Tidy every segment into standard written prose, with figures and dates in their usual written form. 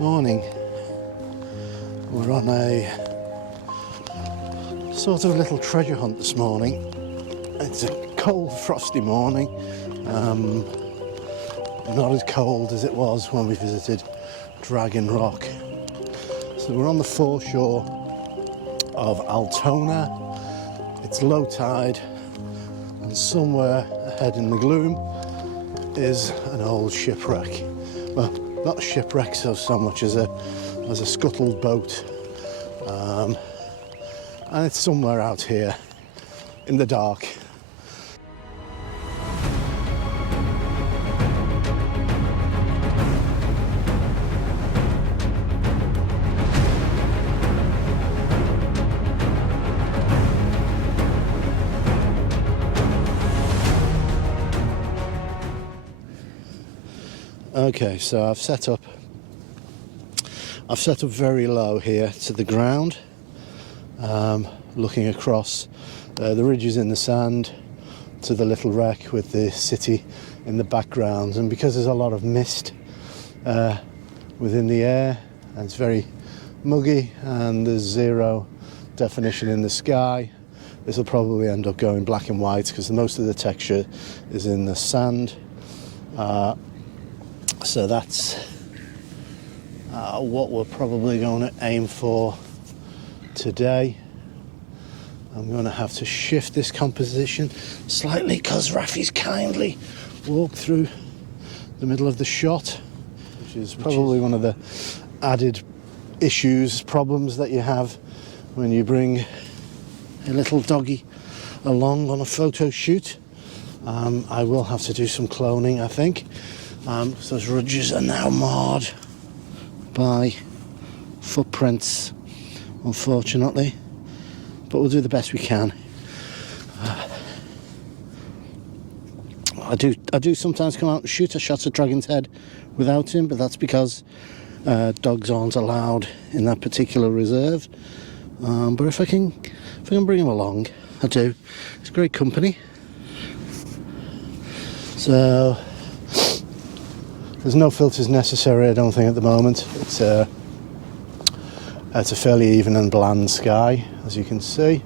Morning. We're on a sort of little treasure hunt this morning. It's a cold, frosty morning. Not as cold as it was when we visited Dragon Rock. So we're on the foreshore of Altona. It's low tide, and somewhere ahead in the gloom is an old shipwreck. Well, not a shipwreck so much as a scuttled boat, and it's somewhere out here in the dark. Okay, so I've set up very low here to the ground, looking across the ridges in the sand to the little wreck with the city in the background. And because there's a lot of mist within the air, and it's very muggy, and there's zero definition in the sky, this will probably end up going black and white because most of the texture is in the sand. So that's what we're probably going to aim for today. I'm going to have to shift this composition slightly because Rafi's kindly walked through the middle of the shot, which is probably one of the added problems that you have when you bring a little doggy along on a photo shoot. I will have to do some cloning, I think. Those ridges are now marred by footprints, unfortunately, but we'll do the best we can. I do sometimes come out and shoot a shot at Dragon's Head without him, but that's because dogs aren't allowed in that particular reserve. But if I can bring him along, I do. It's great company. So there's no filters necessary, I don't think, at the moment. It's a fairly even and bland sky, as you can see.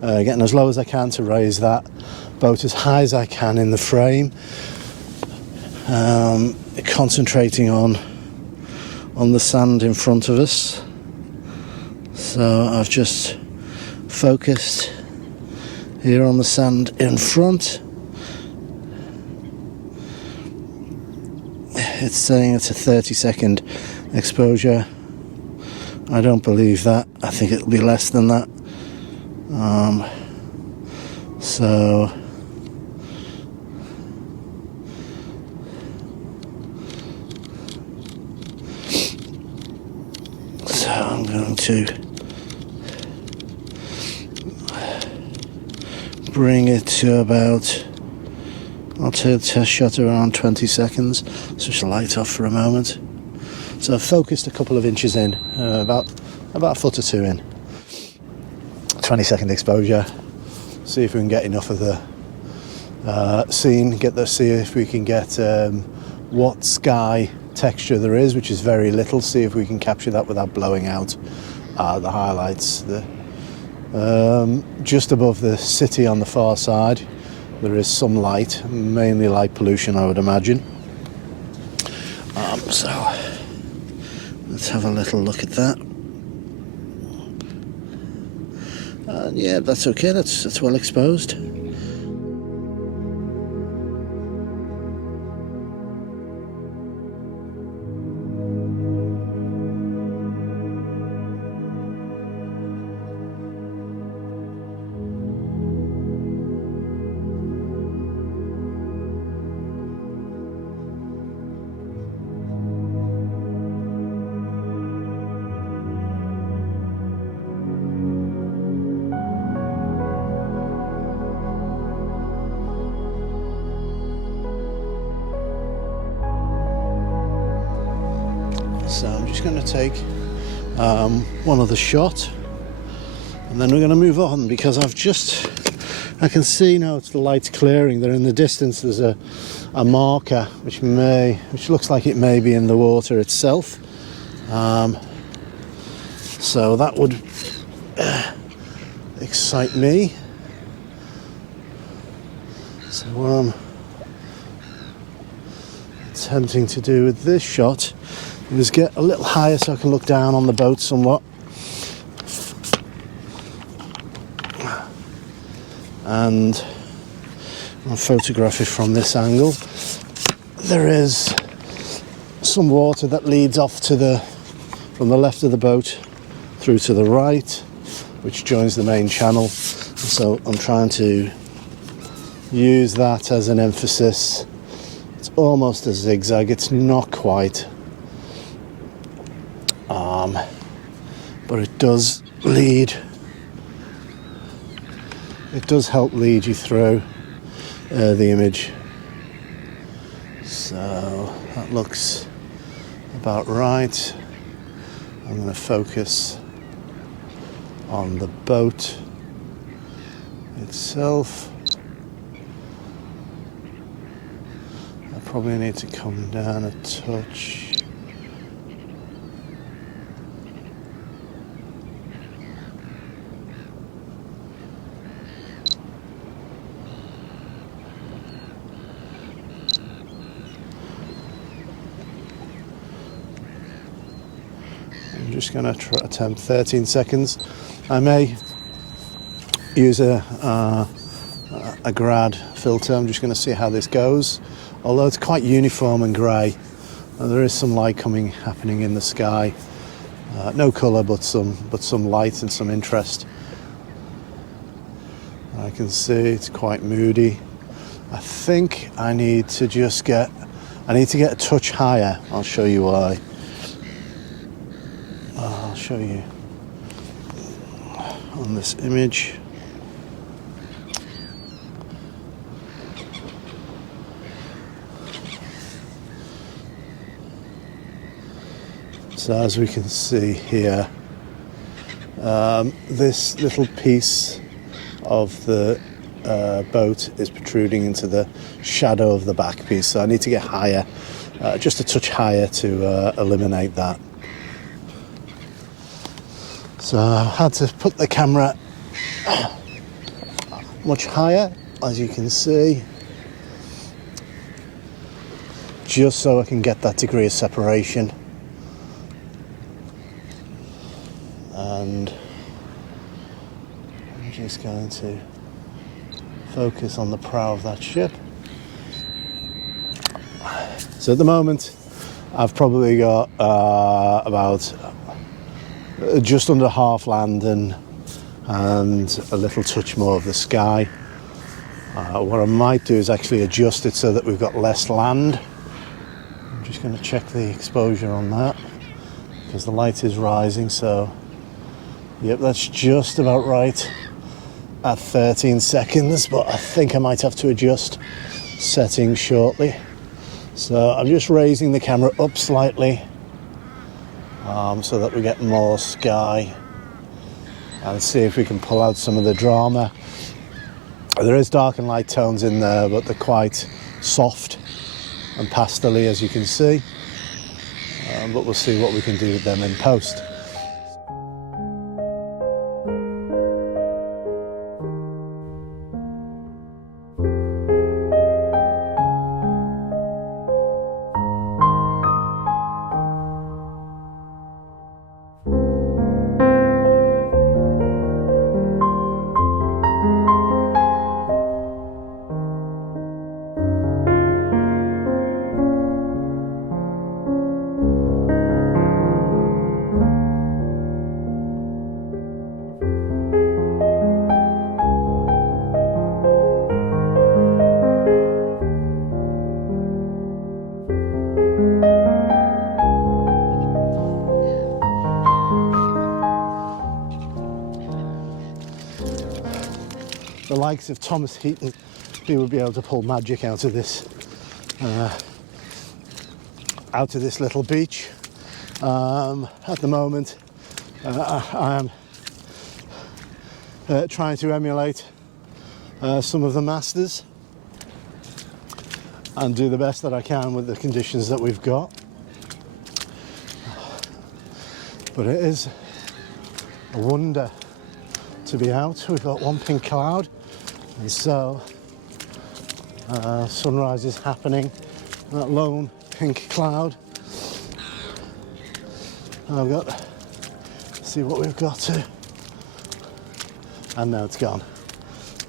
Getting as low as I can to raise that boat as high as I can in the frame. Concentrating on the sand in front of us. So I've just focused here on the sand in front. It's saying it's a 30-second exposure. I don't believe that. I think it'll be less than that. So I'm going to bring it to about, I'll take a test shot around 20 seconds. Switch the light off for a moment. So I've focused a couple of inches in, about a foot or two in. 20-second exposure. See if we can get enough of the scene. See if we can get what sky texture there is, which is very little. See if we can capture that without blowing out the highlights. Just above the city on the far side, there is some light, mainly light pollution, I would imagine. So let's have a little look at that. Yeah, that's okay. That's well exposed. So I'm just going to take one other shot, and then we're going to move on, because I've just I can see now it's the light's clearing. There in the distance there's a marker which looks like it may be in the water itself. So that would excite me. So what I'm attempting to do with this shot is get a little higher so I can look down on the boat somewhat. And I'll photograph it from this angle. There is some water that leads off from the left of the boat through to the right, which joins the main channel. So I'm trying to use that as an emphasis. It's almost a zigzag, it's not quite. But it does help lead you through the image. So that looks about right. I'm going to focus on the boat itself. I probably need to come down a touch. I'm just going to attempt 13 seconds. I may use a grad filter. I'm just going to see how this goes. Although it's quite uniform and grey, there is some light happening in the sky. No colour, but some light and some interest. I can see it's quite moody. I think I need to get a touch higher. I'll show you why. I'll show you on this image. So as we can see here, this little piece of the boat is protruding into the shadow of the back piece. So I need to get higher, just a touch higher to eliminate that. So I had to put the camera much higher, as you can see, just so I can get that degree of separation. And I'm just going to focus on the prow of that ship. So at the moment, I've probably got about just under half land and a little touch more of the sky. What I might do is actually adjust it so that we've got less land. I'm just going to check the exposure on that because the light is rising. So yep, that's just about right at 13 seconds, but I think I might have to adjust settings shortly. So I'm just raising the camera up slightly so that we get more sky and see if we can pull out some of the drama. There is dark and light tones in there, but they're quite soft and pastel-y, as you can see, but we'll see what we can do with them in post. The likes of Thomas Heaton, he would be able to pull magic out of this little beach. At the moment, I am trying to emulate some of the masters and do the best that I can with the conditions that we've got. But it is a wonder to be out. We've got one pink cloud, and so sunrise is happening. That lone pink cloud. I've got, see what we've got to, and now it's gone.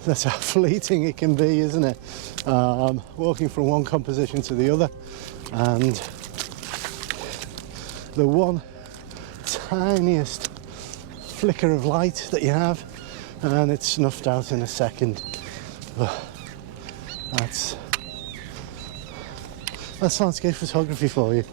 That's how fleeting it can be, isn't it? Walking from one composition to the other, and the one tiniest flicker of light that you have, and it's snuffed out in a second. But that's landscape photography for you.